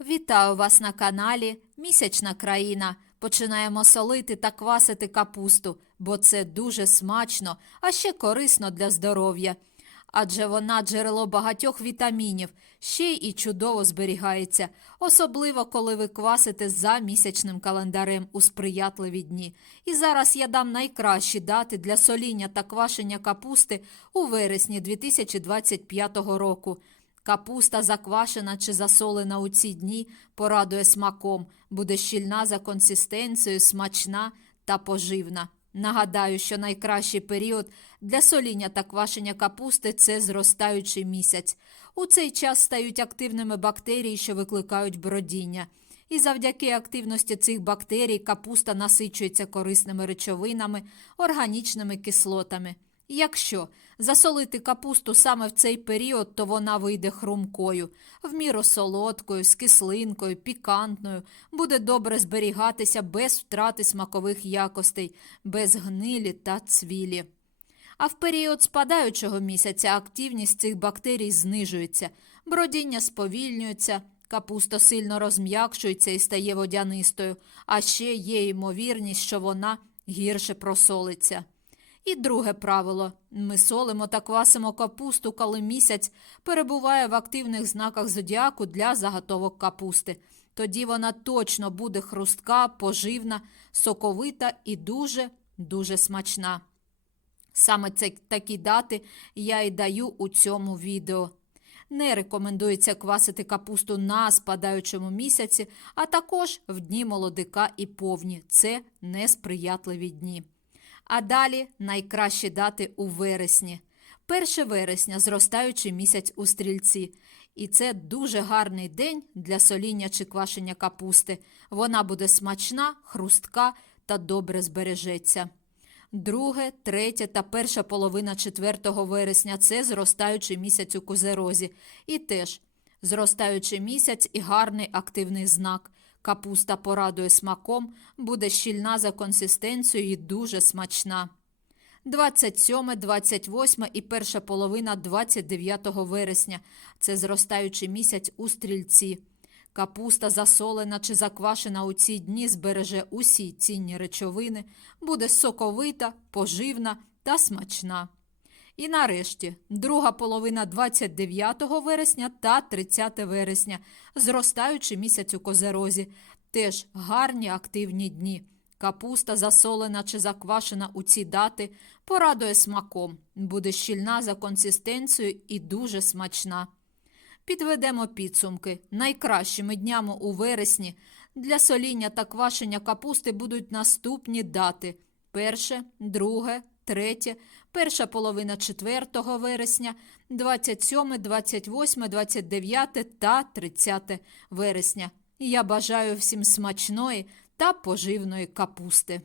Вітаю вас на каналі Місячна країна. Починаємо солити та квасити капусту, бо це дуже смачно, а ще корисно для здоров'я. Адже вона джерело багатьох вітамінів, ще й і чудово зберігається, особливо коли ви квасите за місячним календарем у сприятливі дні. І зараз я дам найкращі дати для соління та квашення капусти у вересні 2025 року. Капуста заквашена чи засолена у ці дні порадує смаком, буде щільна за консистенцією, смачна та поживна. Нагадаю, що найкращий період для соління та квашення капусти це зростаючий місяць. У цей час стають активними бактерії, що викликають бродіння. І завдяки активності цих бактерій капуста насичується корисними речовинами, органічними кислотами. Якщо засолити капусту саме в цей період, то вона вийде хрумкою, в міру солодкою, з кислинкою, пікантною, буде добре зберігатися без втрати смакових якостей, без гнилі та цвілі. А в період спадаючого місяця активність цих бактерій знижується, бродіння сповільнюється, капуста сильно розм'якшується і стає водянистою, а ще є ймовірність, що вона гірше просолиться. І друге правило: ми солимо та квасимо капусту, коли місяць перебуває в активних знаках зодіаку для заготовок капусти. Тоді вона точно буде хрустка, поживна, соковита і дуже дуже смачна. Саме це такі дати я і даю у цьому відео. Не рекомендується квасити капусту на спадаючому місяці, а також в дні молодика і повні. Це несприятливі дні. А далі найкращі дати у вересні. 1 вересня зростаючий місяць у стрільці. І це дуже гарний день для соління чи квашення капусти. Вона буде смачна, хрустка та добре збережеться. Друге, третє та перша половина 4 вересня це зростаючий місяць у козерозі. І теж зростаючий місяць і гарний активний знак. Капуста порадує смаком, буде щільна за консистенцією і дуже смачна. 27, 28 і перша половина 29 вересня це зростаючий місяць у стрільці. Капуста засолена чи заквашена у ці дні збереже усі цінні речовини, буде соковита, поживна та смачна. І нарешті, друга половина 29 вересня та 30 вересня, зростаючий місяць у козерозі, теж гарні активні дні. Капуста засолена чи заквашена у ці дати порадує смаком, буде щільна за консистенцією і дуже смачна. Підведемо підсумки. Найкращими днями у вересні для соління та квашення капусти будуть наступні дати: 1, 2, 3, перша половина 4 вересня, 27, 28, 29 та 30 вересня. Я бажаю всім смачної та поживної капусти.